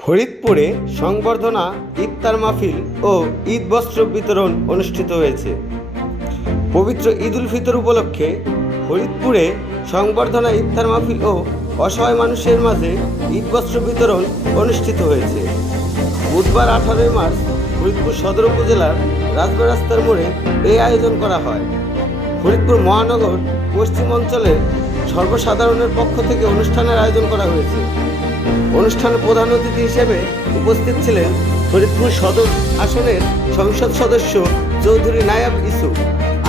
ফরিদপুরে সংবর্ধনা ইফতার মাহফিল ও ঈদ বস্ত্র বিতরণ অনুষ্ঠিত হয়েছে। পবিত্র ঈদ উল ফিতর উপলক্ষে ফরিদপুরে সংবর্ধনা ইফতার মাহফিল ও অসহায় মানুষের মাঝে ঈদ বস্ত্র বিতরণ অনুষ্ঠিত হয়েছে। বুধবার 18 মার্চ ফরিদপুর সদর উপজেলার রাজবাড়ী রাস্তার মোড়ে এই আয়োজন করা হয়। ফরিদপুর মহানগর পশ্চিম অঞ্চলের সর্বসাধারণের পক্ষ থেকে অনুষ্ঠানের আয়োজন করা হয়েছে। অনুষ্ঠানে প্রধান অতিথি হিসেবে উপস্থিত ছিলেন ফরিদপুর সদর আসনের সংসদ সদস্য চৌধুরী নায়াব ইসু।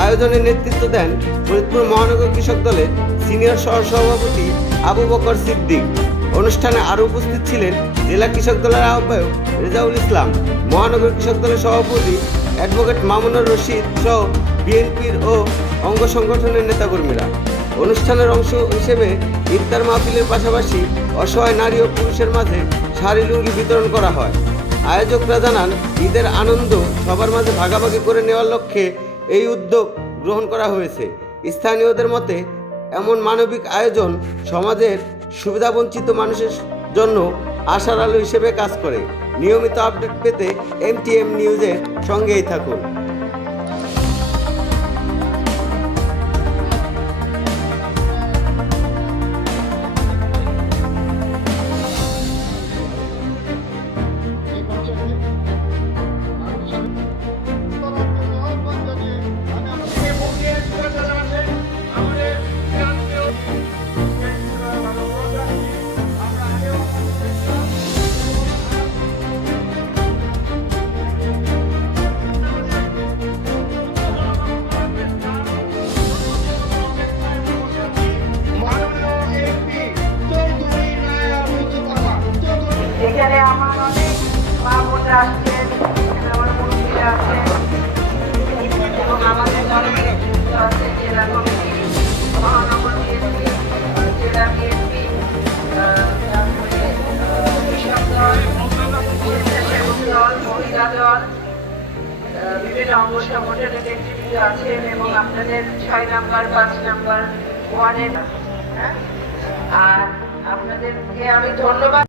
আয়োজনে নেতৃত্ব দেন ফরিদপুর মহানগর কৃষক দলের সিনিয়র সহসভাপতি আবু বকর সিদ্দিক। অনুষ্ঠানে আরও উপস্থিত ছিলেন জেলা কৃষক দলের আহ্বায়ক রেজাউল ইসলাম, মহানগর কৃষক দলের সভাপতি অ্যাডভোকেট মামুনুর রশিদ সহ বিএনপির ও অঙ্গ সংগঠনের নেতাকর্মীরা। অনুষ্ঠানের অংশ হিসেবে ইফতার মাহফিলের পাশাপাশি অসহায় নারী ও পুরুষের মাঝে শাড়ি লুঙ্গি বিতরণ করা হয়। আয়োজকরা জানান, ঈদের আনন্দ সবার মাঝে ভাগাভাগি করে নেওয়ার লক্ষ্যে এই উদ্যোগ গ্রহণ করা হয়েছে। স্থানীয়দের মতে এমন মানবিক আয়োজন সমাজের সুবিধাবঞ্চিত মানুষের জন্য আশার আলো হিসেবে কাজ করে। নিয়মিত আপডেট পেতে MTM নিউজের সঙ্গেই থাকুন। এখানে আমার অনেক মা বোনরা আসছেন, আমার মুরব্বীরা আছেন এবং আমাদের আছে জেলা কমিটি, মহানগর বিএনপি, জেলা বিএনপি, তারপরে কৃষক দল, স্বেচ্ছাসেবক দল, মহিলা দল, বিভিন্ন অঙ্গ সংগঠনের নেতৃত্ব আছেন এবং আপনাদের 6 নাম্বার 5 নাম্বার ওয়ার্ডের। আর আপনাদেরকে আমি ধন্যবাদ।